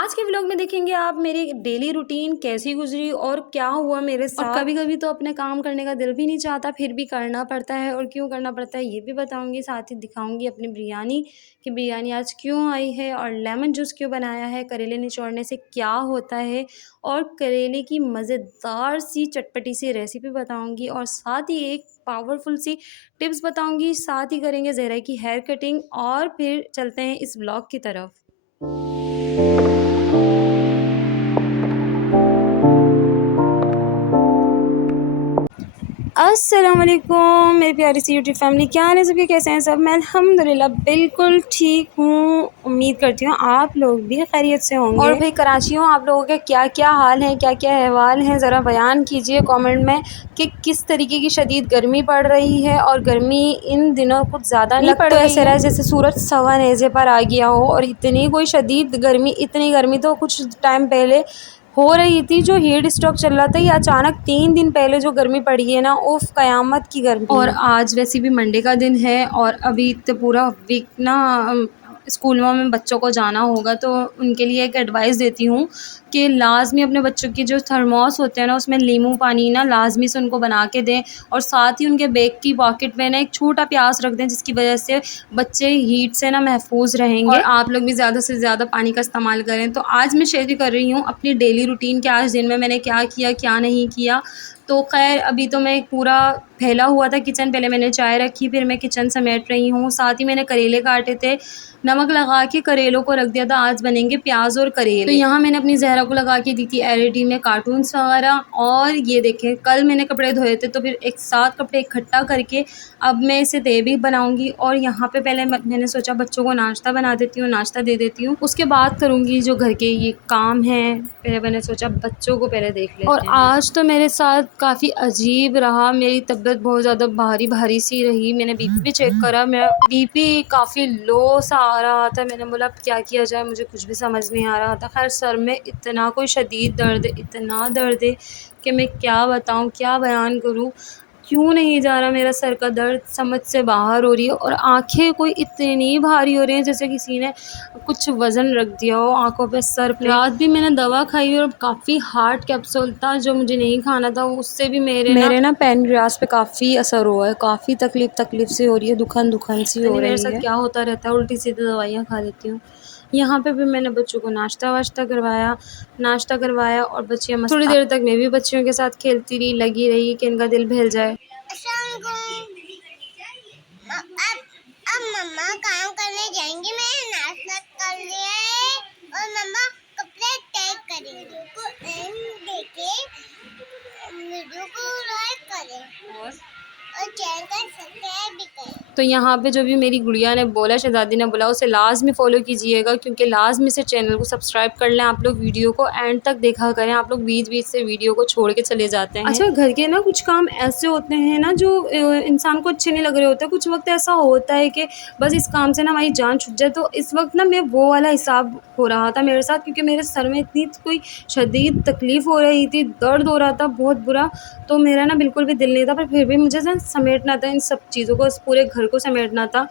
आज के व्लॉग में देखेंगे आप मेरी डेली रूटीन कैसी गुजरी और क्या हुआ मेरे साथ। और कभी-कभी तो अपने काम करने का दिल भी नहीं चाहता, फिर भी करना पड़ता है और क्यों करना पड़ता है ये भी बताऊंगी। साथ ही दिखाऊंगी अपनी बिरयानी कि बिरयानी आज क्यों आई है और लेमन जूस क्यों बनाया है, करेले निचोड़ने से क्या होता है और करेले की मज़ेदार सी चटपटी सी रेसिपी बताऊंगी और साथ ही एक पावरफुल सी टिप्स बताऊंगी। साथ ही करेंगे ज़हरा की हेयर कटिंग और फिर चलते हैं इस व्लॉग की तरफ। अस्सलाम वालेकुम मेरी प्यारी सी यूट्यूब फैमिली, क्या हाल है सबके, कैसे हैं सब। मैं अल्हम्दुलिल्लाह बिल्कुल ठीक हूँ। उम्मीद करती हूँ आप लोग भी खैरियत से होंगे। और भाई कराचियों, आप लोगों के क्या क्या हाल है, क्या क्या अहवाल हैं, ज़रा बयान कीजिए कमेंट में कि किस तरीके की शदीद गर्मी पड़ रही है। और गर्मी इन दिनों कुछ ज़्यादा नहीं पड़ रही है, ऐसा रहा है जैसे सूरज सवा नेज़े पर आ गया हो। और इतनी कोई शदीद गर्मी, इतनी गर्मी तो कुछ टाइम पहले हो रही थी। जो हीट स्ट्रोक चल रहा था, ये अचानक 3 दिन पहले जो गर्मी पड़ी है ना, उफ क़यामत की गर्मी। और आज वैसे भी मंडे का दिन है और अभी तो पूरा वीक ना स्कूलों में बच्चों को जाना होगा, तो उनके लिए एक एडवाइस देती हूँ कि लाज़मी अपने बच्चों की जो थर्मोस होते हैं ना, उसमें नींबू पानी ना लाज़मी से उनको बना के दें। और साथ ही उनके बैग की पॉकेट में ना एक छोटा प्याज रख दें, जिसकी वजह से बच्चे हीट से ना महफूज रहेंगे। और आप लोग भी ज़्यादा से ज़्यादा पानी का इस्तेमाल करें। तो आज मैं शेयर कर रही हूँ अपनी डेली रूटीन कि आज दिन में मैंने क्या किया क्या नहीं किया। तो खैर अभी तो मैं पूरा फैला हुआ था किचन। पहले मैंने चाय रखी, फिर मैं किचन समेट रही हूँ। साथ ही मैंने करेले काटे थे, नमक लगा के करेलों को रख दिया था। आज बनेंगे प्याज और करेले। तो यहाँ मैंने अपनी ज़हरा को लगा के दी थी एलईडी में कार्टून्स वगैरह। और ये देखें, कल मैंने कपड़े धोए थे तो फिर एक साथ कपड़े इकट्ठा करके अब मैं इसे तहबीह बनाऊंगी। और यहाँ पे पहले मैंने सोचा बच्चों को नाश्ता बना देती हूँ, नाश्ता दे देती हूँ, उसके बाद करूँगी जो घर के ये काम हैं। पहले मैंने सोचा बच्चों को पहले देख लेते हैं। और आज तो मेरे साथ काफ़ी अजीब रहा, मेरी तबीयत बहुत ज़्यादा भारी भारी सी रही। मैंने बीपी भी चेक करा, मेरा बीपी काफ़ी लो सा आ रहा था। मैंने बोला अब क्या किया जाए, मुझे कुछ भी समझ नहीं आ रहा था। खैर सर में इतना कोई शदीद दर्द, इतना दर्द है कि मैं क्या बताऊँ, क्या बयान करूँ। क्यों नहीं जा रहा मेरा सर का दर्द, समझ से बाहर हो रही है। और आँखें कोई इतनी भारी हो रही हैं जैसे किसी ने कुछ वज़न रख दिया हो आँखों पे, सर पे। रात भी मैंने दवा खाई और काफ़ी हार्ड कैप्सूल था जो मुझे नहीं खाना था, उससे भी मेरे ना पैनक्रियास पे काफ़ी असर हुआ है। काफ़ी तकलीफ़ सी हो रही है, दुखन सी हो रही है। मेरे साथ क्या होता रहता है, उल्टी सीधी दवाइयाँ खा लेती हूँ। यहाँ पे भी मैंने बच्चों को नाश्ता करवाया और बच्चियाँ मस्त। थोड़ी देर तक मैं भी बच्चियों के साथ खेलती रही, लगी रही कि इनका दिल बहल जाए। अब मम्मा काम करने जाएंगी, मैंने नाश्ता कर लिया है और मम्मा कपड़े तय करेंगे। को एंड देखे वीडियो को लाइक करें और चैनल का सब्सक्राइब भी करें। तो यहाँ पे जो भी मेरी गुड़िया ने बोला, शहजादी ने बोला, उसे लाजमी फॉलो कीजिएगा, क्योंकि लाजमी से चैनल को सब्सक्राइब कर लें। आप लोग वीडियो को एंड तक देखा करें, आप लोग बीच बीच से वीडियो को छोड़ के चले जाते हैं। अच्छा, घर के ना कुछ काम ऐसे होते हैं ना जो इंसान को अच्छे नहीं लग रहे होते। कुछ वक्त ऐसा होता है कि बस इस काम से ना हमारी जान छूट जाए। तो इस वक्त ना मैं वो वाला हिसाब हो रहा था मेरे साथ, क्योंकि मेरे सर में इतनी कोई शदीद तकलीफ़ हो रही थी, दर्द हो रहा था बहुत बुरा। तो मेरा ना बिल्कुल भी दिल नहीं था, पर फिर भी मुझे ना समेटना था इन सब चीज़ों को, इस पूरे घर को समेटना था।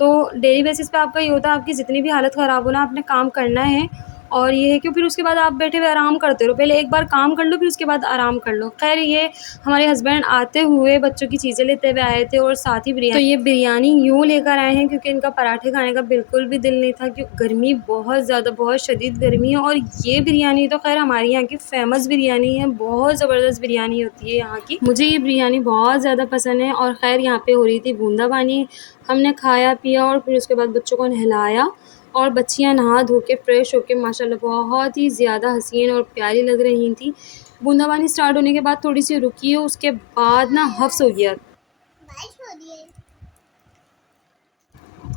तो डेली बेसिस पे आपका ये होता है, आपकी जितनी भी हालत ख़राब हो ना, आपने काम करना है। और ये है कि फिर उसके बाद आप बैठे हुए आराम करते रहो। पहले एक बार काम कर लो, फिर उसके बाद आराम कर लो। खैर ये हमारे हस्बैंड आते हुए बच्चों की चीज़ें लेते हुए आए थे और साथ ही बिरयानी। तो ये बिरयानी यूँ लेकर आए हैं क्योंकि इनका पराठे खाने का बिल्कुल भी दिल नहीं था, क्योंकि गर्मी बहुत ज़्यादा, बहुत शदीद गर्मी है। और ये बिरयानी तो खैर हमारे यहाँ की फ़ेमस बिरयानी है, बहुत ज़बरदस्त बिरयानी होती है यहाँ की। मुझे ये बिरयानी बहुत ज़्यादा पसंद है। और खैर यहाँ पे हो रही थी बूंदाबानी, हमने खाया पिया और फिर उसके बाद बच्चों को नहलाया। और बच्चियाँ नहा धो के फ्रेश होके माशाल्लाह बहुत ही ज़्यादा हसीन और प्यारी लग रही थी। बूंदाबानी स्टार्ट होने के बाद थोड़ी सी रुकी है, उसके बाद ना हफ्स हो गया। बारिश हो रही है।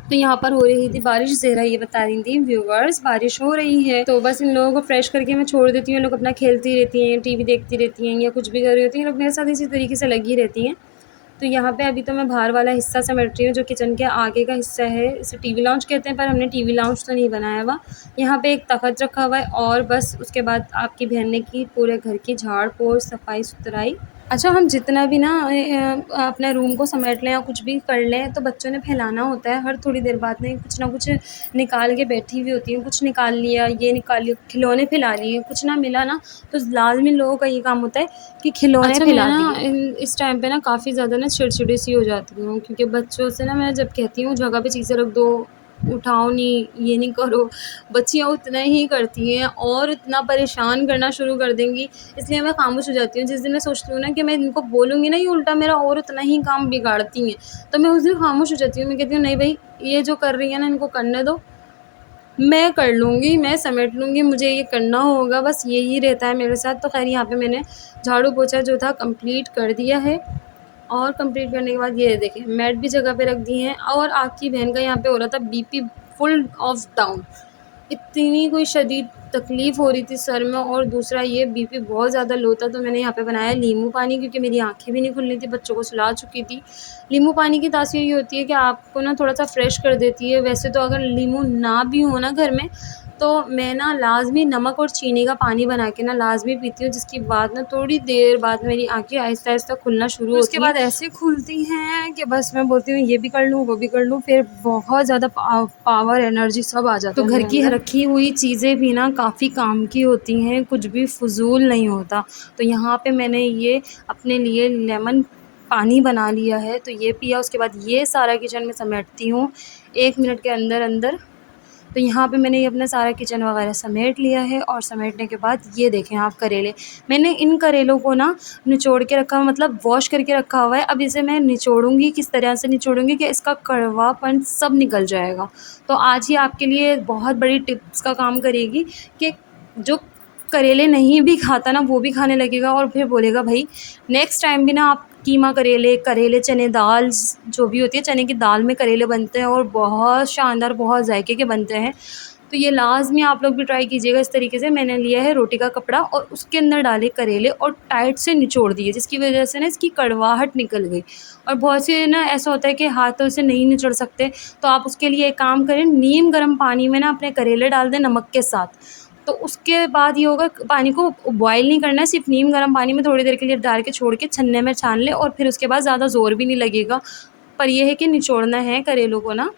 तो यहाँ पर हो रही थी बारिश, ज़हरा ये बता रही थी व्यूवर्स बारिश हो रही है। तो बस इन लोगों को फ्रेश करके मैं छोड़ देती हूँ। लोग अपना खेलती रहती हैं, टीवी देखती रहती हैं या कुछ भी कर रही होती हैं। लोग मेरे साथ इसी तरीके से लगी रहती हैं। तो यहाँ पे अभी तो मैं बाहर वाला हिस्सा समेट रही हूँ, जो किचन के आगे का हिस्सा है। इसे टीवी लाउंज कहते हैं, पर हमने टीवी लाउंज तो नहीं बनाया हुआ। यहाँ पे एक तख़्त रखा हुआ है और बस उसके बाद आपकी बहन ने की पूरे घर की झाड़ पोछ सफाई सुथराई। अच्छा, हम जितना भी ना अपने रूम को समेट लें या कुछ भी कर लें, तो बच्चों ने फैलाना होता है। हर थोड़ी देर बाद में कुछ ना कुछ निकाल के बैठी हुई होती हैं। कुछ निकाल लिया, ये निकाल लिया, खिलौने फैला लिए, कुछ ना मिला ना तो लाज़मी लोगों का ये काम होता है कि खिलौने अच्छा, मैं फैला ना दिए। इस टाइम पे ना काफ़ी ज़्यादा ना चिड़चिड़ी सी हो जाती हूँ, क्योंकि बच्चों से ना मैं जब कहती हूँ जगह पे चीज़ें रख दो, उठाओ नहीं, ये नहीं करो, बच्चियाँ उतना ही करती हैं और इतना परेशान करना शुरू कर देंगी। इसलिए मैं खामोश हो जाती हूँ। जिस दिन मैं सोचती हूँ ना कि मैं इनको बोलूँगी ना, ये उल्टा मेरा और उतना ही काम बिगाड़ती हैं, तो मैं उस दिन खामोश हो जाती हूँ। मैं कहती हूँ नहीं भई, ये जो कर रही है ना इनको करने दो, मैं कर लूँगी, मैं समेट लूँगी, मुझे ये करना होगा, बस यही रहता है मेरे साथ। तो ख़ैर यहाँ पे मैंने झाड़ू पोछा जो था कंप्लीट कर दिया है, और कंप्लीट करने के बाद ये देखिए मैट भी जगह पे रख दी हैं। और आपकी बहन का यहाँ पे हो रहा था बीपी फुल ऑफ डाउन, इतनी कोई शदीद तकलीफ़ हो रही थी सर में, और दूसरा ये बीपी बहुत ज़्यादा लो था। तो मैंने यहाँ पे बनाया नींबू पानी, क्योंकि मेरी आँखें भी नहीं खुल रही थी, बच्चों को सुला चुकी थी। नींबू पानी की तासीर ये होती है कि आपको ना थोड़ा-सा फ्रेश कर देती है। वैसे तो अगर नींबू ना भी हो ना घर में, तो मैं ना लाज़मी नमक और चीनी का पानी बना के ना लाज़मी पीती हूँ, जिसके बाद ना थोड़ी देर बाद मेरी आँखें आहिस्ता-आहिस्ता खुलना शुरू होती हैं। उसके बाद ऐसे खुलती हैं कि बस मैं बोलती हूँ ये भी कर लूँ, वो भी कर लूँ, फिर बहुत ज़्यादा पावर, एनर्जी सब आ जाता है। तो घर की रखी हुई चीज़ें भी ना काफ़ी काम की होती हैं, कुछ भी फ़ुज़ूल नहीं होता। तो यहाँ पे मैंने ये अपने लिए लेमन पानी बना लिया है, तो ये पिया। उसके बाद ये सारा किचन में समेटती हूँ 1 मिनट के अंदर-अंदर। तो यहाँ पे मैंने ये अपना सारा किचन वगैरह समेट लिया है, और समेटने के बाद ये देखें आप करेले, मैंने इन करेलों को ना निचोड़ के रखा, मतलब वॉश करके रखा हुआ है। अब इसे मैं निचोड़ूँगी, किस तरह से निचोड़ूँगी कि इसका कड़वापन सब निकल जाएगा। तो आज ही आपके लिए बहुत बड़ी टिप्स का काम करेगी कि जो करेले नहीं भी खाता ना, वो भी खाने लगेगा, और फिर बोलेगा भाई नेक्स्ट टाइम भी ना आप कीमा करेले, करेले चने दाल जो भी होती है, चने की दाल में करेले बनते हैं और बहुत शानदार, बहुत जायके के बनते हैं। तो ये लाज़मी आप लोग भी ट्राई कीजिएगा इस तरीके से। मैंने लिया है रोटी का कपड़ा और उसके अंदर डाले करेले और टाइट से निचोड़ दिए, जिसकी वजह से ना इसकी कड़वाहट निकल गई। और बहुत से ना ऐसा होता है कि हाथों से नहीं निचोड़ सकते, तो आप उसके लिए एक काम करें, नीम गर्म पानी में ना अपने करेले डाल दें नमक के साथ। तो उसके बाद ये होगा, पानी को बॉयल नहीं करना है, सिर्फ नीम गर्म पानी में थोड़ी देर के लिए डाल के छोड़ के छन्ने में छान लें, और फिर उसके बाद ज़्यादा ज़ोर भी नहीं लगेगा। पर ये है कि निचोड़ना है करेलों को ना,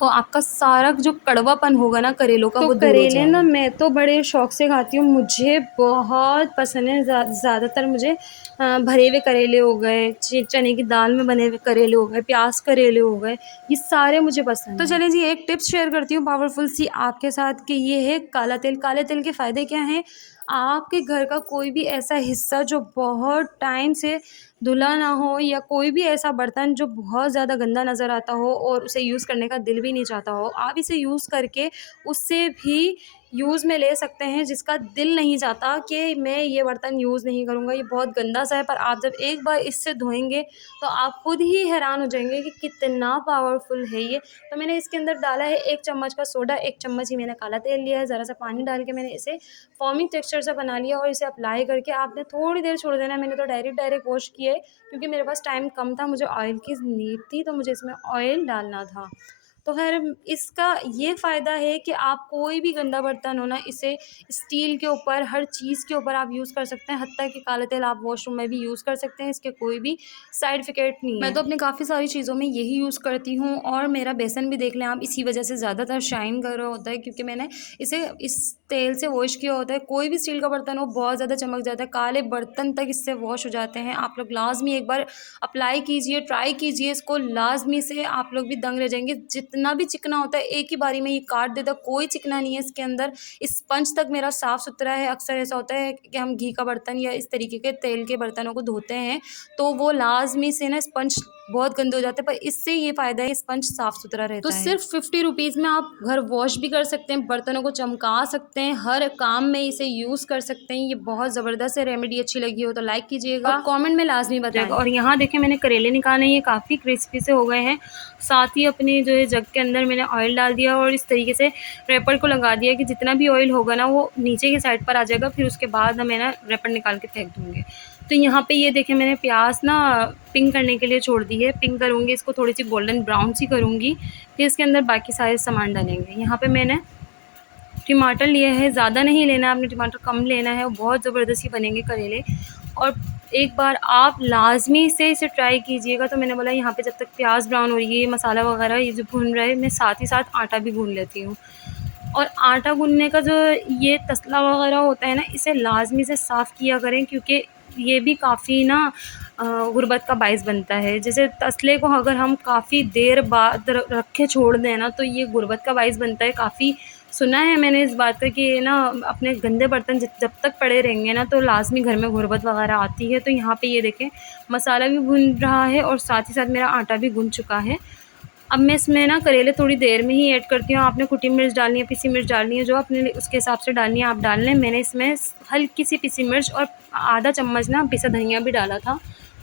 तो आपका सारा जो कड़वापन होगा ना करेलों का, तो वो दूर हो करेले जाएगा। ना मैं तो बड़े शौक़ से खाती हूँ, मुझे बहुत पसंद है। ज़्यादातर मुझे भरे हुए करेले हो गए, चने की दाल में बने हुए करेले हो गए, प्याज करेले हो गए, ये सारे मुझे पसंद तो हैं। चलिए जी, एक टिप्स शेयर करती हूँ पावरफुल सी आपके साथ, कि ये है काला तेल। काले तेल के फ़ायदे क्या हैं? आपके घर का कोई भी ऐसा हिस्सा जो बहुत टाइम से धुला ना हो, या कोई भी ऐसा बर्तन जो बहुत ज़्यादा गंदा नज़र आता हो और उसे यूज़ करने का दिल भी नहीं चाहता हो, आप इसे यूज़ करके उससे भी यूज़ में ले सकते हैं, जिसका दिल नहीं चाहता कि मैं ये बर्तन यूज़ नहीं करूँगा, ये बहुत गंदा सा है। पर आप जब एक बार इससे धोएँगे तो आप खुद ही हैरान हो जाएँगे कि कितना पावरफुल है ये। तो मैंने इसके अंदर डाला है 1 चम्मच का सोडा, 1 चम्मच ही मैंने काला तेल लिया है, ज़रा सा पानी डाल के मैंने इसे फ़ॉर्मिंग टेक्सचर सा बना लिया, और इसे अप्लाई करके आपने थोड़ी देर छोड़ देना है। मैंने तो डायरेक्ट वॉश किया है, क्योंकि मेरे पास टाइम कम था, मुझे ऑयल की नीड थी, तो मुझे इसमें ऑयल डालना था। तो ख़ैर इसका ये फ़ायदा है कि आप कोई भी गंदा बर्तन हो ना, इसे स्टील के ऊपर, हर चीज़ के ऊपर आप यूज़ कर सकते हैं। हत्ता कि काला तेल आप वॉशरूम में भी यूज़ कर सकते हैं, इसके कोई भी साइड इफ़ेक्ट नहीं है। मैं तो अपने काफ़ी सारी चीज़ों में यही यूज़ करती हूँ, और मेरा बेसन भी देख लें आप, इसी वजह से ज़्यादातर शाइन कर रहा होता है, क्योंकि मैंने इसे इस तेल से वॉश किया होता है। कोई भी स्टील का बर्तन हो बहुत ज़्यादा चमक जाता है, काले बर्तन तक इससे वॉश हो जाते हैं। आप लोग लाज़मी एक बार अप्लाई कीजिए, ट्राई कीजिए इसको, लाज़मी से आप लोग भी दंग रह जाएँगे। जितना भी चिकना होता है एक ही बारी में ये काट देता है, कोई चिकना नहीं है इसके अंदर। स्पंज तक मेरा साफ़-सुथरा है। अक्सर ऐसा होता है कि हम घी का बर्तन या इस तरीके के तेल के बर्तनों को धोते हैं, तो वो लाज़मी से ना स्पंज बहुत गंदे हो जाते हैं, पर इससे ये फ़ायदा है, स्पंज साफ़-सुथरा रहता है। तो सिर्फ 50 रुपीज़ में आप घर वॉश भी कर सकते हैं, बर्तनों को चमका सकते हैं, हर काम में इसे यूज़ कर सकते हैं। ये बहुत ज़बरदस्त है। रेमेडी अच्छी लगी हो तो लाइक कीजिएगा और कमेंट में लाज़मी बताएँ। और यहाँ देखें मैंने करेले निकाले, ये काफ़ी क्रिस्पी से हो गए हैं। साथ ही अपनी जो है जग के अंदर मैंने ऑयल डाल दिया, और इस तरीके से रैपर को लगा दिया कि जितना भी ऑयल होगा ना वो नीचे की साइड पर आ जाएगा। फिर उसके बाद मैं ना रैपर निकाल के फेंक दूँगी। तो यहाँ पे ये देखें मैंने प्याज ना पिंक करने के लिए छोड़ दी है। पिंक करूँगी इसको, थोड़ी सी गोल्डन ब्राउन सी करूँगी, फिर इसके अंदर बाकी सारे सामान डालेंगे। यहाँ पे मैंने टमाटर लिया है, ज़्यादा नहीं लेना है आपने, टमाटर कम लेना है, बहुत ज़बरदस्ती बनेंगे करेले। और एक बार आप लाज़मी से इसे ट्राई कीजिएगा। तो मैंने बोला यहाँ पे जब तक प्याज ब्राउन हो रही है, मसाला वगैरह ये जो भून रहा है, मैं साथ ही साथ आटा भी भून लेती हूँ। और आटा गूँथने का जो ये तसला वगैरह होता है ना, इसे लाज़मी से साफ़ किया करें, क्योंकि ये भी काफ़ी ना गुर्बत का बाइस बनता है। जैसे तसले को अगर हम काफ़ी देर बाद रख के छोड़ दें ना, तो ये गुर्बत का बाइस बनता है। काफ़ी सुना है मैंने इस बात का कि ना अपने गंदे बर्तन जब तक पड़े रहेंगे ना, तो लाज़मी घर में गुर्बत वगैरह आती है। तो यहाँ पे ये देखें, मसाला भी भुन रहा है और साथ ही साथ मेरा आटा भी गूँथ चुका है। अब मैं इसमें ना करेले थोड़ी देर में ही ऐड करती हूँ। आपने कुटी मिर्च डालनी है, पिसी मिर्च डालनी है, जो अपने उसके हिसाब से डालनी है आप डाल लें। मैंने इसमें हल्की सी पिसी मिर्च और आधा चम्मच ना पिसा धनिया भी डाला था।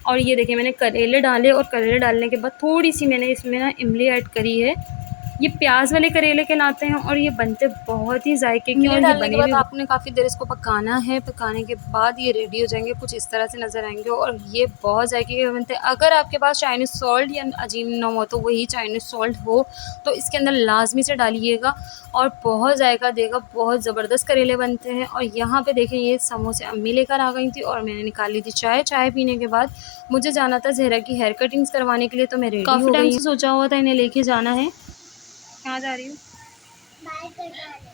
और ये देखिए मैंने करेले डाले, और करेले डालने के बाद थोड़ी सी मैंने इसमें ना इमली ऐड करी है। ये प्याज वाले करेले कहलाते हैं और ये बनते बहुत ही जायके के, और ये डालने के बाद आपने काफ़ी देर इसको पकाना है। पकाने के बाद ये रेडी हो जाएंगे, कुछ इस तरह से नज़र आएंगे, और ये बहुत जायके के बनते हैं। अगर आपके पास चाइनीज़ सॉल्ट या अजीनोमोटो, वही चाइनीज़ सॉल्ट हो, तो इसके अंदर लाजमी से डालिएगा और बहुत जायका देगा। बहुत ज़बरदस्त करेले बनते हैं। और यहाँ पे देखें, ये समोसे अम्मी लेकर आ गई थी और मैंने निकाल ली थी चाय। चाय पीने के बाद मुझे जाना था ज़हरा की हेयर कटिंग्स करवाने के लिए, तो मैं रेडी हो गई। काफ़ी टाइम से सोचा हुआ था इन्हें लेके जाना है। कहाँ जा रही हूँ? बाल कटवाने।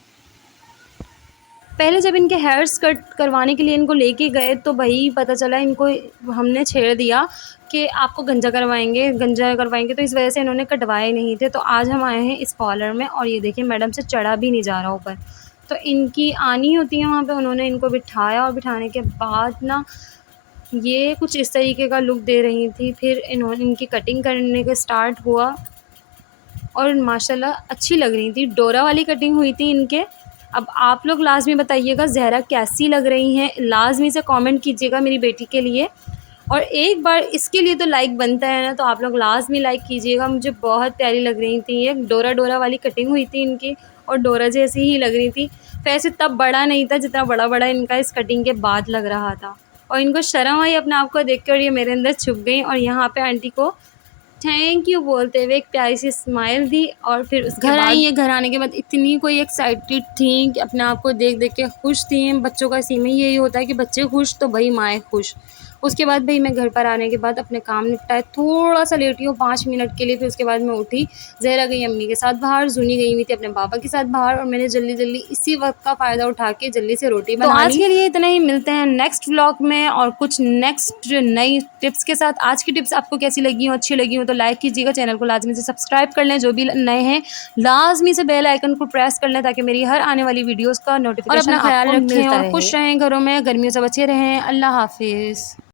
पहले जब इनके हेयर्स कट करवाने के लिए इनको लेके गए, तो भाई पता चला इनको हमने छेड़ दिया कि आपको गंजा करवाएंगे, तो इस वजह से इन्होंने कटवाए नहीं थे। तो आज हम आए हैं इस पार्लर में, और ये देखिए मैडम से चढ़ा भी नहीं जा रहा ऊपर। तो इनकी आनी होती है वहाँ पे, उन्होंने इनको बिठाया और बिठाने के बाद ना ये कुछ इस तरीके का लुक दे रही थी। फिर इनकी कटिंग करने का स्टार्ट हुआ और माशाल्लाह अच्छी लग रही थी। डोरा वाली कटिंग हुई थी इनके। अब आप लोग लाज़मी बताइएगा ज़हरा कैसी लग रही हैं, लाज़मी से कमेंट कीजिएगा मेरी बेटी के लिए। और एक बार इसके लिए तो लाइक बनता है ना, तो आप लोग लाज़मी लाइक कीजिएगा। मुझे बहुत प्यारी लग रही थी ये, डोरा डोरा वाली कटिंग हुई थी इनकी, और डोरा जैसी ही लग रही थी। वैसे तब बड़ा नहीं था जितना बड़ा बड़ा इनका इस कटिंग के बाद लग रहा था। और इनको शर्म आई अपने आप को देख कर, ये मेरे अंदर छुप गई और यहाँ पे आंटी को थैंक यू बोलते हुए एक प्यारी सी स्माइल दी। और फिर उसके घर आई है। घर आने के बाद इतनी कोई एक्साइटेड थी कि अपने आप को देख देख के खुश थी। बच्चों का इसी में यही होता है कि बच्चे खुश तो भाई माएँ खुश। उसके बाद भाई मैं घर पर आने के बाद अपने काम निपटाए, थोड़ा सा लेटी हूँ 5 मिनट के लिए। फिर उसके बाद मैं उठी, ज़हरा गई अम्मी के साथ बाहर, जूनी गई हुई थी अपने पापा के साथ बाहर, और मैंने जल्दी जल्दी इसी वक्त का फ़ायदा उठा के जल्दी से रोटी बना ली। तो आज के लिए इतना ही, मिलते हैं नेक्स्ट व्लॉग में और कुछ नेक्स्ट नई टिप्स के साथ। आज की टिप्स आपको कैसी लगी हो, अच्छी लगी हो तो लाइक कीजिएगा, चैनल को लाजमी से सब्सक्राइब कर लें। जो भी नए हैं लाजमी से बेल आइकन को प्रेस कर लें, ताकि मेरी हर आने वाली वीडियोज़ का नोटिफिकेशन। और अपना ख्याल रखें और खुश रहें, घरों में गर्मियों से बचे रहें। अल्लाह हाफिज़।